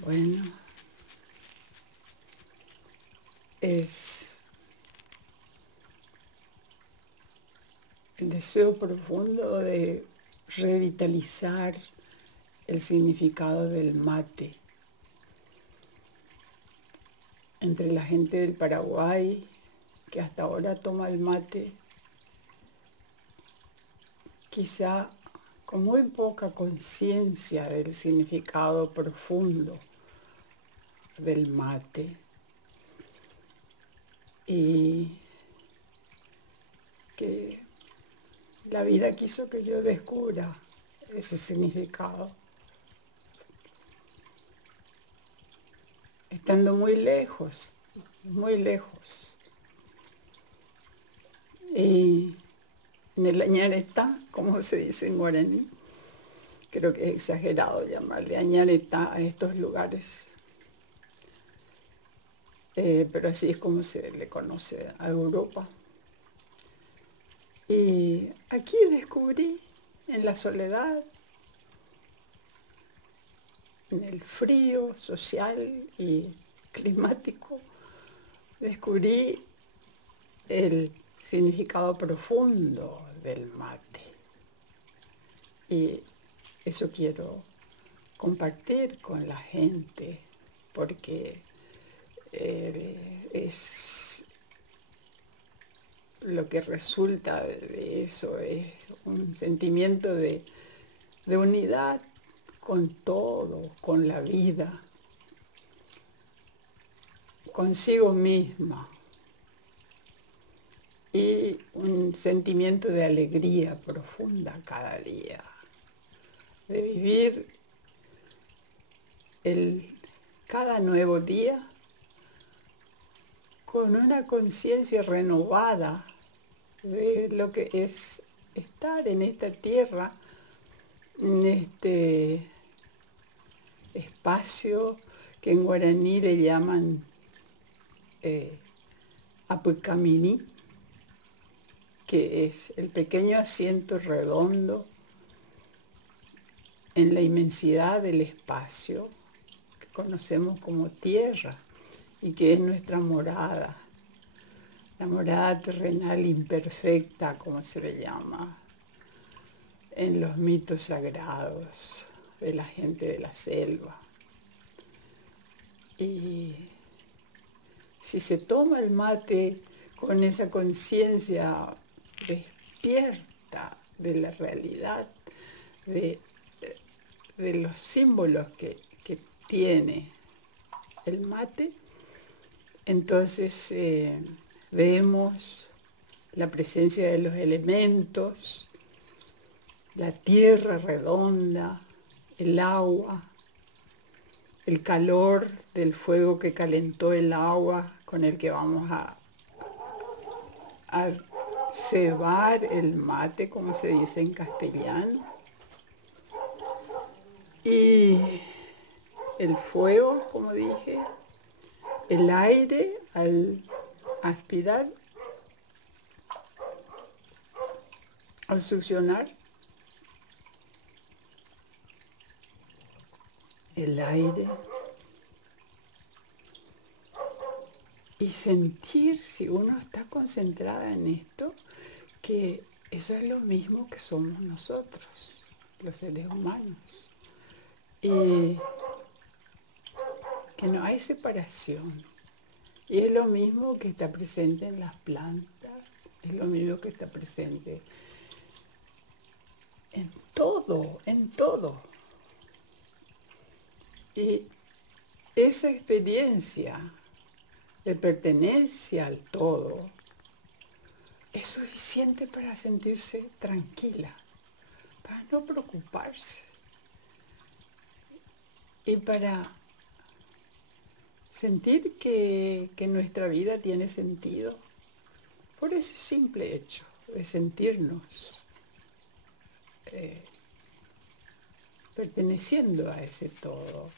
Bueno, es el deseo profundo de revitalizar el significado del mate entre la gente del Paraguay, que hasta ahora toma el mate, quizá con muy poca conciencia del significado profundo del mate, y que la vida quiso que yo descubra ese significado, estando muy lejos, muy lejos. Y en el Añaretá, como se dice en guaraní, creo que es exagerado llamarle Añaretá a estos lugares, pero así es como se le conoce a Europa. Y aquí descubrí, en la soledad, en el frío social y climático, descubrí el significado profundo del mate. Y eso quiero compartir con la gente, porque es lo que resulta de eso, es un sentimiento de unidad con todo, con la vida, consigo misma, y un sentimiento de alegría profunda cada día, de vivir cada nuevo día con una conciencia renovada de lo que es estar en esta tierra, en este espacio que en guaraní le llaman Apucaminí, que es el pequeño asiento redondo en la inmensidad del espacio que conocemos como tierra y que es nuestra morada, la morada terrenal imperfecta, como se le llama en los mitos sagrados de la gente de la selva. Y si se toma el mate con esa conciencia despierta de la realidad, de los símbolos que tiene el mate, entonces vemos la presencia de los elementos, la tierra redonda, el agua, el calor del fuego que calentó el agua con el que vamos a cebar el mate, como se dice en castellano, y el fuego, como dije, el aire al aspirar, al succionar el aire, y sentir, si uno está concentrada en esto, que eso es lo mismo que somos nosotros, los seres humanos, y que no hay separación. Y es lo mismo que está presente en las plantas, es lo mismo que está presente en todo, en todo. Y esa experiencia de pertenencia al todo es suficiente para sentirse tranquila, para no preocuparse y para sentir que nuestra vida tiene sentido por ese simple hecho de sentirnos perteneciendo a ese todo.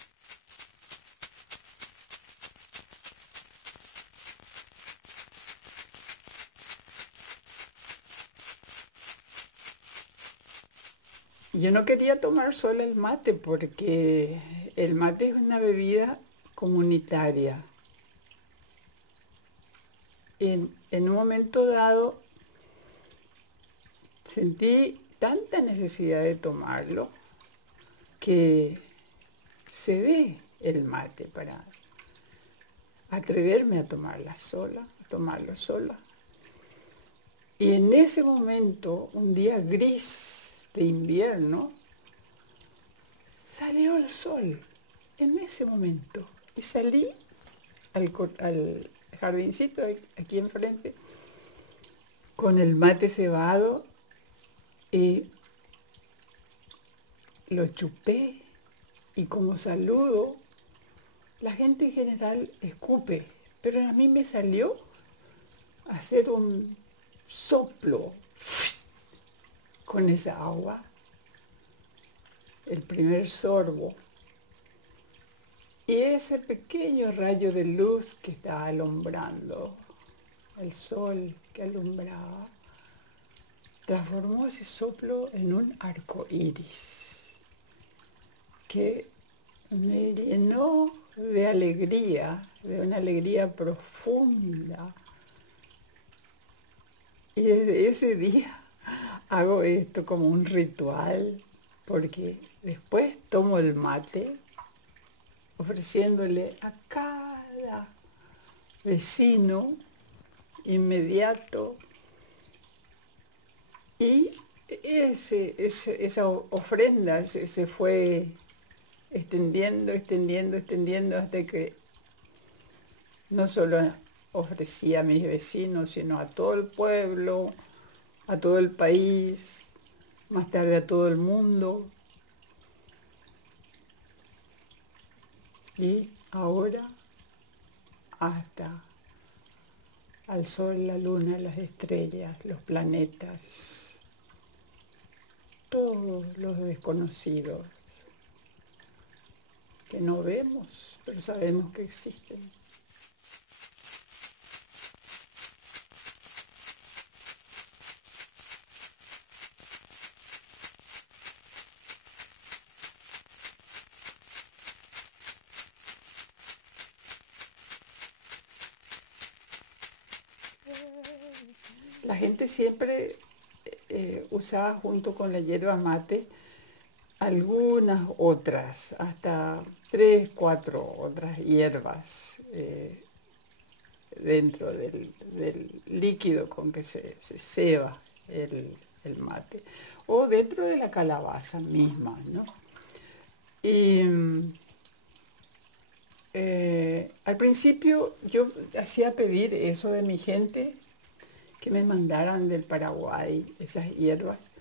Yo no quería tomar solo el mate porque el mate es una bebida comunitaria. En un momento dado sentí tanta necesidad de tomarlo que cedí el mate para atreverme a tomarlo sola. Y en ese momento, un día gris de invierno, salió el sol, en ese momento. Y salí al jardincito aquí enfrente con el mate cebado y lo chupé y como saludo, la gente en general escupe, pero a mí me salió hacer un soplo con esa agua, el primer sorbo, y ese pequeño rayo de luz que estaba alumbrando, el sol que alumbraba, transformó ese soplo en un arco iris que me llenó de alegría, de una alegría profunda. Y desde ese día hago esto como un ritual, porque después tomo el mate ofreciéndole a cada vecino inmediato. Y esa ofrenda se fue extendiendo hasta que no solo ofrecía a mis vecinos, sino a todo el pueblo, a todo el país, más tarde a todo el mundo. Y ahora hasta al sol, la luna, las estrellas, los planetas, todos los desconocidos que no vemos, pero sabemos que existen. La gente siempre usaba junto con la yerba mate algunas otras, hasta 3, 4 otras hierbas dentro del líquido con que se ceba el mate, o dentro de la calabaza misma, ¿no? Y al principio yo hacía pedir eso de mi gente, que me mandaran del Paraguay esas hierbas.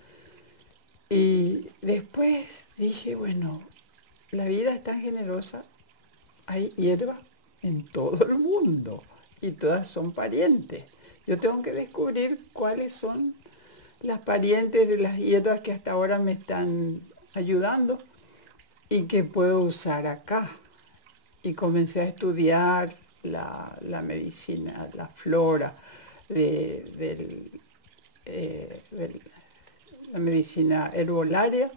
Y después dije, bueno, la vida es tan generosa, hay hierbas en todo el mundo y todas son parientes. Yo tengo que descubrir cuáles son las parientes de las hierbas que hasta ahora me están ayudando y que puedo usar acá. Y comencé a estudiar la medicina, la flora de la medicina herbolaria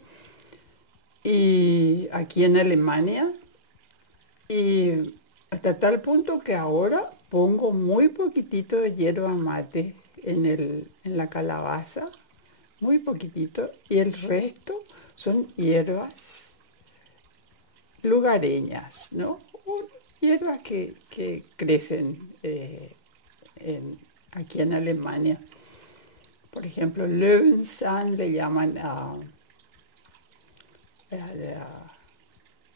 y aquí en Alemania, y hasta tal punto que ahora pongo muy poquitito de hierba mate en la calabaza, muy poquitito, y el resto son hierbas lugareñas, ¿no? Hierbas que crecen aquí en Alemania. Por ejemplo, Löwenzahn le llaman a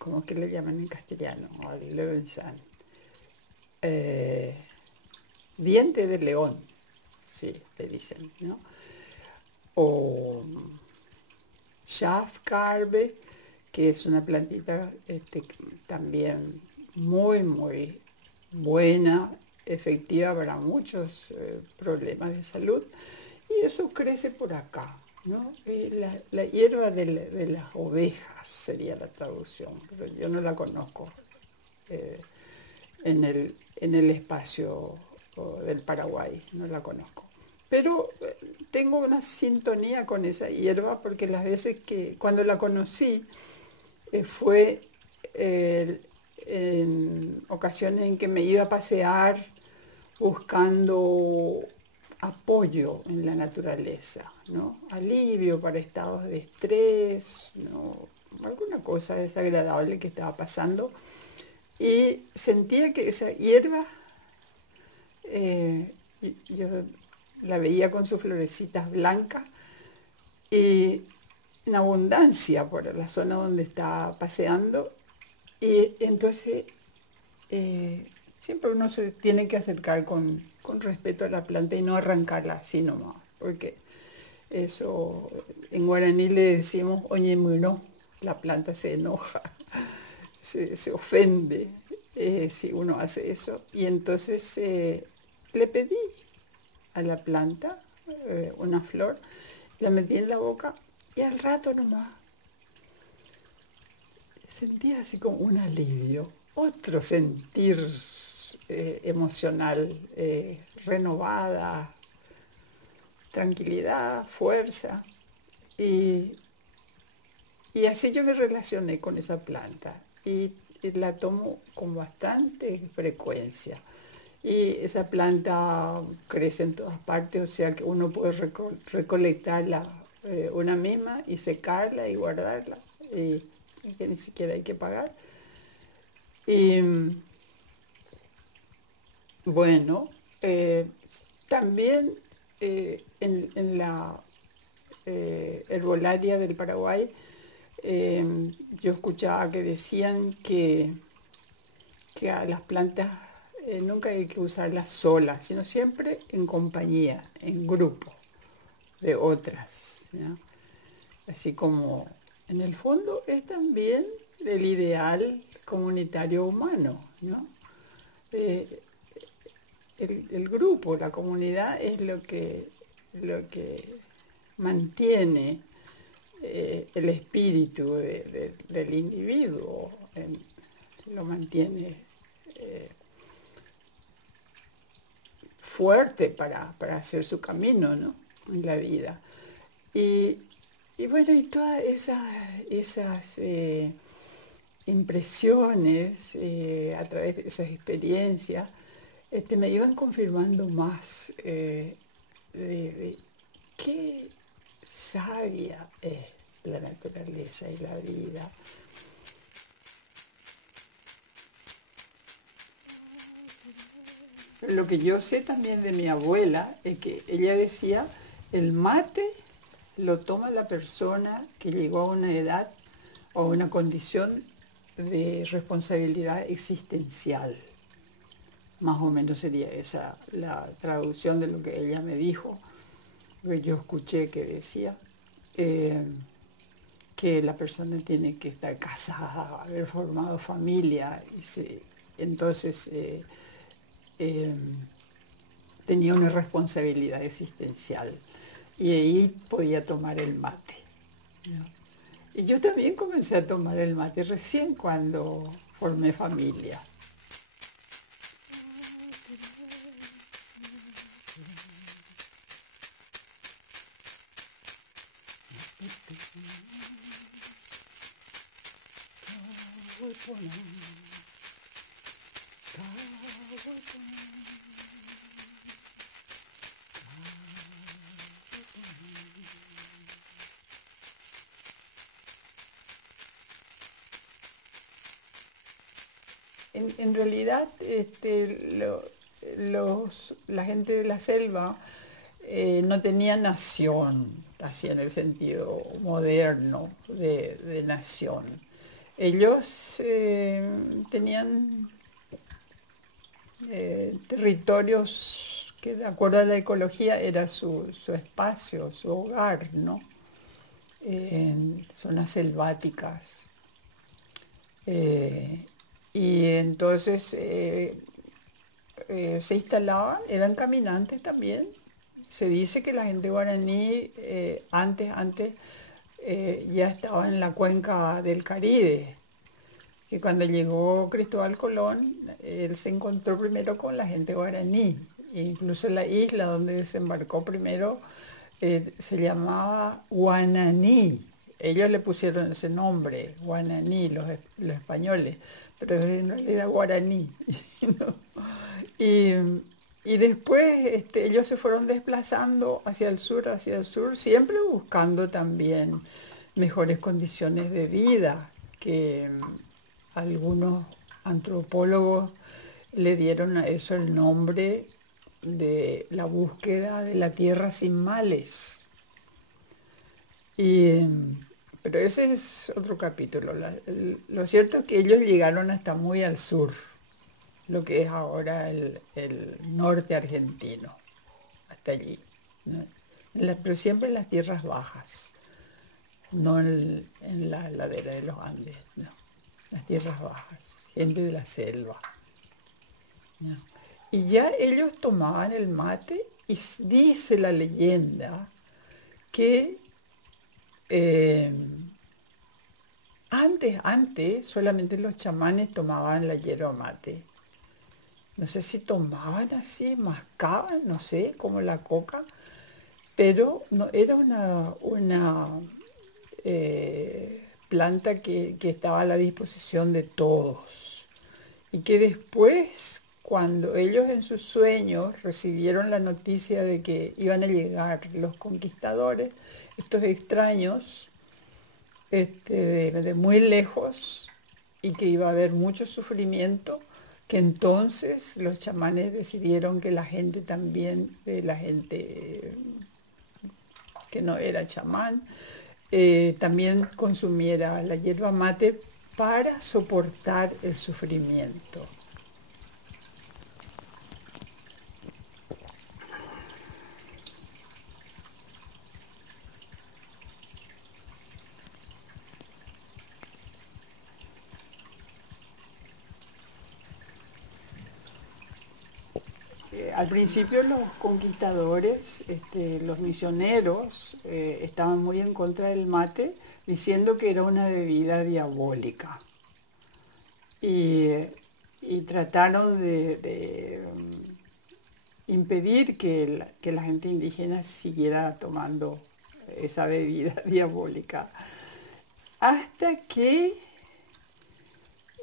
¿cómo es que le llaman en castellano? Al Löwenzahn. Diente de león, sí, le dicen, ¿no? O Schafgarbe, que es una plantita también muy buena, efectiva para muchos problemas de salud. Y eso crece por acá, ¿no? La hierba de las ovejas sería la traducción, pero yo no la conozco en el espacio del Paraguay, no la conozco. Pero tengo una sintonía con esa hierba porque las veces que, cuando la conocí, fue en ocasiones en que me iba a pasear buscando apoyo en la naturaleza, ¿no? Alivio para estados de estrés, ¿no? Alguna cosa desagradable que estaba pasando. Y sentía que esa hierba, yo la veía con sus florecitas blancas y en abundancia por la zona donde estaba paseando. Y entonces siempre uno se tiene que acercar con respeto a la planta y no arrancarla así nomás, porque eso en guaraní le decimos oñemuro, la planta se enoja, se ofende si uno hace eso. Y entonces le pedí a la planta una flor, la metí en la boca y al rato nomás sentía así como un alivio, otro sentir emocional, renovada, tranquilidad, fuerza. Y, y así yo me relacioné con esa planta y la tomo con bastante frecuencia. Y esa planta crece en todas partes, o sea que uno puede recolectarla una misma y secarla y guardarla, y que ni siquiera hay que pagar. Y bueno, también en la herbolaria del Paraguay, yo escuchaba que decían que a las plantas nunca hay que usarlas solas, sino siempre en compañía, en grupo de otras, ¿no? Así como en el fondo es también el ideal comunitario humano, ¿no? Eh, el grupo, la comunidad es lo que mantiene el espíritu del individuo, lo mantiene fuerte para hacer su camino, ¿no? En la vida. Y, y bueno, y todas esas impresiones a través de esas experiencias me iban confirmando más de qué sabia es la naturaleza y la vida. Lo que yo sé también de mi abuela es que ella decía, el mate lo toma la persona que llegó a una edad o a una condición de responsabilidad existencial. Más o menos sería esa la traducción de lo que ella me dijo, que yo escuché que decía. Que la persona tiene que estar casada, haber formado familia, entonces tenía una responsabilidad existencial y ahí podía tomar el mate, ¿no? Y yo también comencé a tomar el mate recién cuando formé familia. En realidad, la gente de la selva no tenía nación, así en el sentido moderno de nación. Ellos tenían territorios que de acuerdo a la ecología era su espacio, su hogar, ¿no? En zonas selváticas. Eh, y entonces se instalaban, eran caminantes también. Se dice que la gente guaraní antes ya estaba en la cuenca del Caribe, que cuando llegó Cristóbal Colón, él se encontró primero con la gente guaraní. E incluso la isla donde desembarcó primero se llamaba Guananí. Ellos le pusieron ese nombre, Guananí, los españoles, pero en realidad era guaraní. ¿No? Y, y después ellos se fueron desplazando hacia el sur, siempre buscando también mejores condiciones de vida, que algunos antropólogos le dieron a eso el nombre de la búsqueda de la tierra sin males. Y, pero ese es otro capítulo. Lo cierto es que ellos llegaron hasta muy al sur, lo que es ahora el norte argentino, hasta allí, ¿no? Pero siempre en las tierras bajas, no en la ladera de los Andes, no, las tierras bajas, gente de la selva, ¿no? Y ya ellos tomaban el mate y dice la leyenda que eh, antes solamente los chamanes tomaban la yerba mate. No sé si tomaban así, mascaban, no sé, como la coca, pero no, era una planta que estaba a la disposición de todos. Y que después, cuando ellos en sus sueños recibieron la noticia de que iban a llegar los conquistadores, estos extraños, de muy lejos, y que iba a haber mucho sufrimiento, que entonces los chamanes decidieron que la gente también, la gente que no era chamán, también consumiera la hierba mate para soportar el sufrimiento. Al principio los conquistadores, los misioneros, estaban muy en contra del mate, diciendo que era una bebida diabólica. Y, y trataron de impedir que la gente indígena siguiera tomando esa bebida diabólica. Hasta que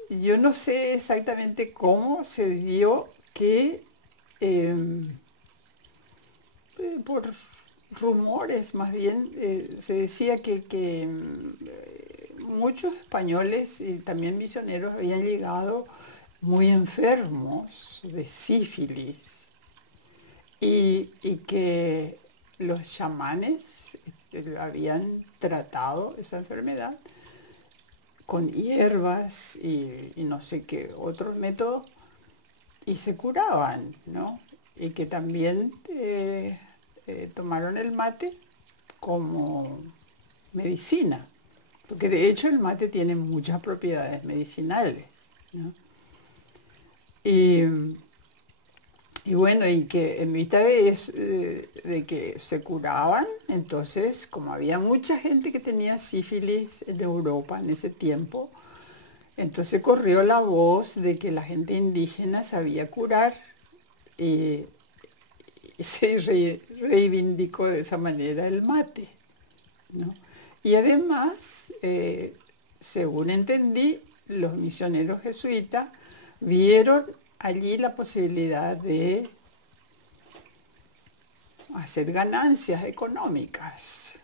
yo no sé exactamente cómo se dio que eh, por rumores más bien, se decía que muchos españoles y también misioneros habían llegado muy enfermos de sífilis y que los chamanes habían tratado esa enfermedad con hierbas y no sé qué otros métodos y se curaban, ¿no? Y que también tomaron el mate como medicina, porque de hecho el mate tiene muchas propiedades medicinales, ¿no? Y, y bueno, y que en vista de que se curaban, entonces como había mucha gente que tenía sífilis en Europa en ese tiempo, entonces corrió la voz de que la gente indígena sabía curar y, y se reivindicó de esa manera el mate, ¿no? Y además, según entendí, los misioneros jesuitas vieron allí la posibilidad de hacer ganancias económicas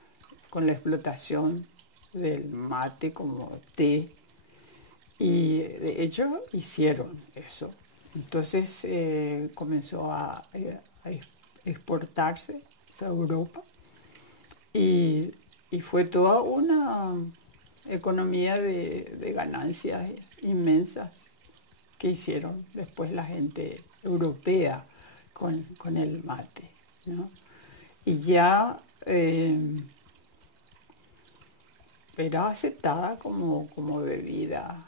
con la explotación del mate como té. Y de hecho hicieron eso. Entonces comenzó a exportarse a Europa y, y fue toda economía de ganancias inmensas que hicieron después la gente europea con el mate, ¿no? Y ya era aceptada como bebida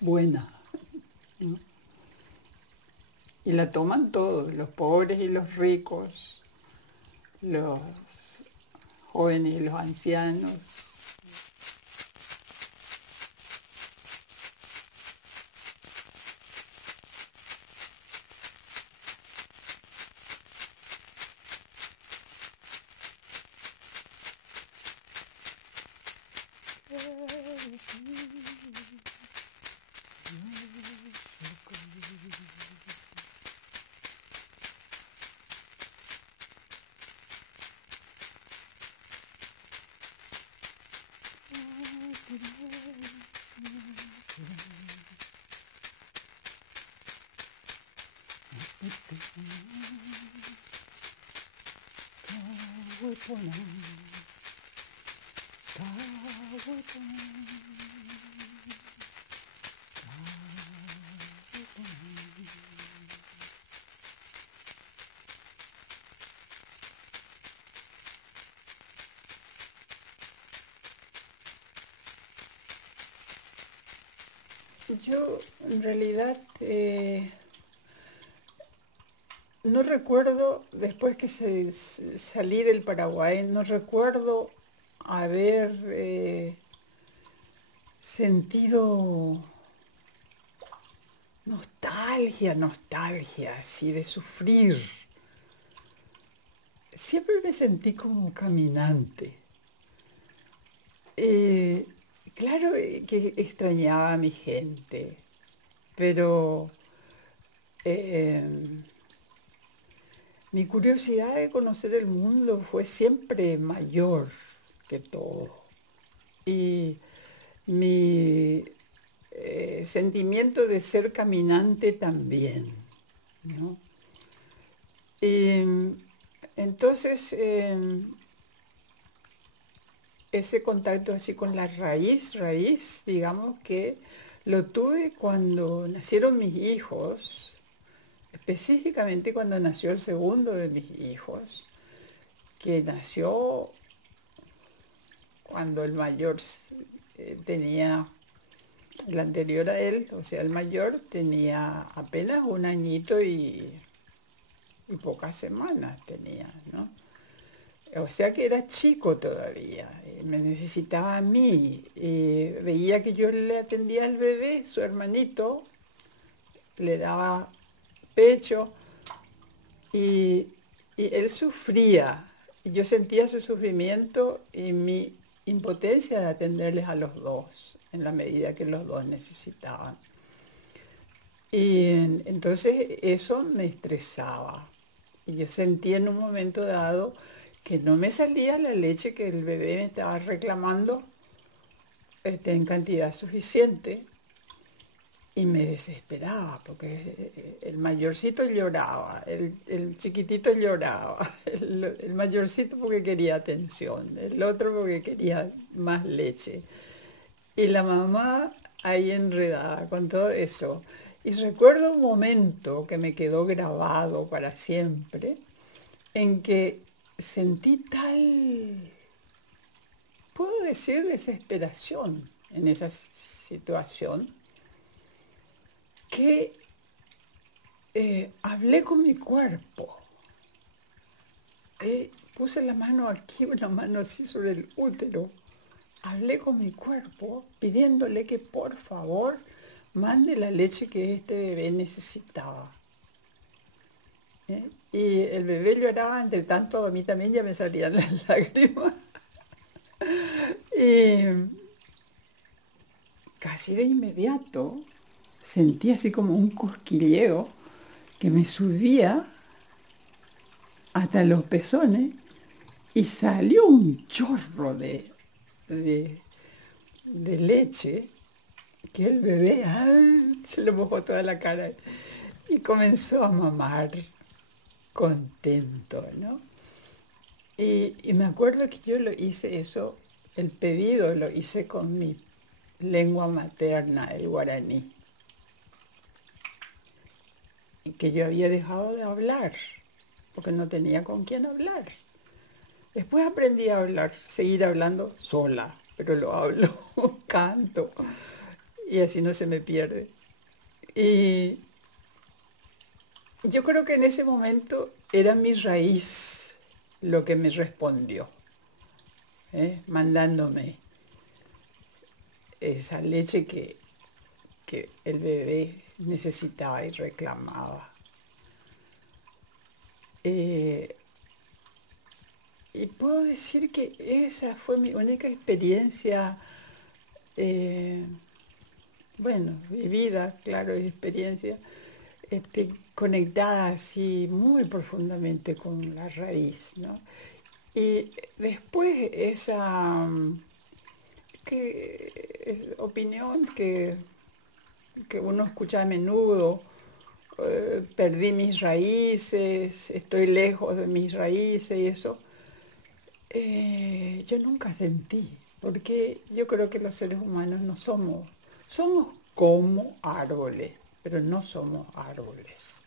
buena, ¿no? Y la toman todos, los pobres y los ricos, los jóvenes y los ancianos. Yo en realidad no recuerdo, después que salí del Paraguay, no recuerdo haber sentido nostalgia, así de sufrir. Siempre me sentí como caminante. Claro que extrañaba a mi gente, pero mi curiosidad de conocer el mundo fue siempre mayor que todo. Y mi sentimiento de ser caminante también, ¿no? Y entonces, ese contacto así con la raíz, digamos que lo tuve cuando nacieron mis hijos, específicamente cuando nació el segundo de mis hijos, que nació cuando el mayor tenía, el anterior a él, o sea, el mayor tenía apenas un añito y pocas semanas tenía, ¿no? O sea que era chico todavía, me necesitaba a mí. Veía que yo le atendía al bebé, su hermanito, le daba pecho y, y él sufría. Y yo sentía su sufrimiento y mi impotencia de atenderles a los dos, en la medida que los dos necesitaban. Y entonces eso me estresaba. Y yo sentí en un momento dado que no me salía la leche que el bebé me estaba reclamando en cantidad suficiente y me desesperaba porque el mayorcito lloraba, el chiquitito lloraba, el mayorcito porque quería atención, el otro porque quería más leche. Y la mamá ahí enredada con todo eso. Y recuerdo un momento que me quedó grabado para siempre, en que sentí tal, puedo decir, desesperación en esa situación, que hablé con mi cuerpo. Puse la mano aquí, una mano así sobre el útero. Hablé con mi cuerpo pidiéndole que por favor mande la leche que este bebé necesitaba. Y el bebé lloraba, entre tanto a mí también ya me salían las lágrimas. Y casi de inmediato sentí así como un cosquilleo que me subía hasta los pezones y salió un chorro de, de leche que el bebé se le mojó toda la cara y comenzó a mamar contento, ¿no? Y me acuerdo que yo lo hice eso el pedido lo hice con mi lengua materna, el guaraní, y que yo había dejado de hablar, porque no tenía con quién hablar. Después aprendí a hablar, seguir hablando sola, pero lo hablo, canto, y así no se me pierde. Y yo creo que en ese momento era mi raíz lo que me respondió, mandándome esa leche que el bebé necesitaba y reclamaba. Eh, y puedo decir que esa fue mi única experiencia, eh, bueno, vivida, claro, experiencia, conectada así muy profundamente con la raíz, ¿no? Y después esa opinión que uno escucha a menudo, perdí mis raíces, estoy lejos de mis raíces y eso, yo nunca sentí, porque yo creo que los seres humanos no somos como árboles, pero no somos árboles,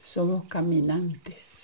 somos caminantes.